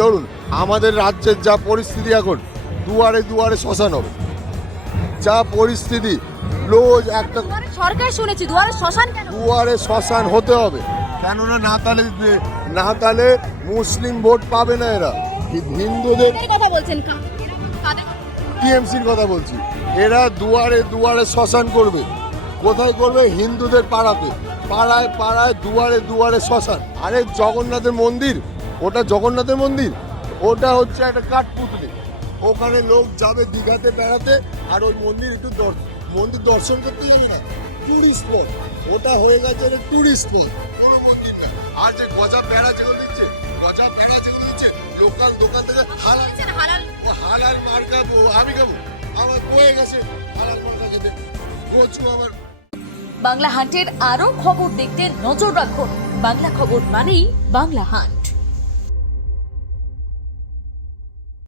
ধরুন আমাদের রাজ্যের যা পরিস্থিতি এখন, দুয়ারে দুয়ারে শ্মশান হবে, যা পরিস্থিতি রোজ একটা সরকার শুনেছি দুয়ারে শ্মশান কেন? দুয়ারে শ্মশান হতে হবে, কেননা না তাহলে মুসলিম ভোট পাবে না এরা। হিন্দুদের এই কথা বলছেন কাদের? টিএমসির কথা বলছি, এরা দুয়ারে দুয়ারে শ্মশান করবে। কোথায় করবে? হিন্দুদের পাড়াতে, পাড়ায় পাড়ায় দুয়ারে দুয়ারে শ্মশান। আরে জগন্নাথের মন্দির, ওটা জগন্নাথের মন্দির, ওটা হচ্ছে একটা কাঠপুতলি। ওখানে লোক যাবে দীঘাতে বেড়াতে, আর ওই মন্দির একটু মন্দির দর্শন করতে যাবে না, টুরিস্ট স্পট। ওটা হয়ে গেছে টুরিস্ট স্পট, কোনো মন্দির না। আর যে গজা পেড়া যেগুলো দিচ্ছে, লোকাল দোকান থেকে হালাল হালাল মার খাবো, আমি খাবো, আমার বয়ে গেছে হালাল মার খেতে, গোছু আমার। বাংলা হান্টের আরো খবর দেখতে নজর রাখুন। বাংলা খবর মানেই বাংলা হান্ট।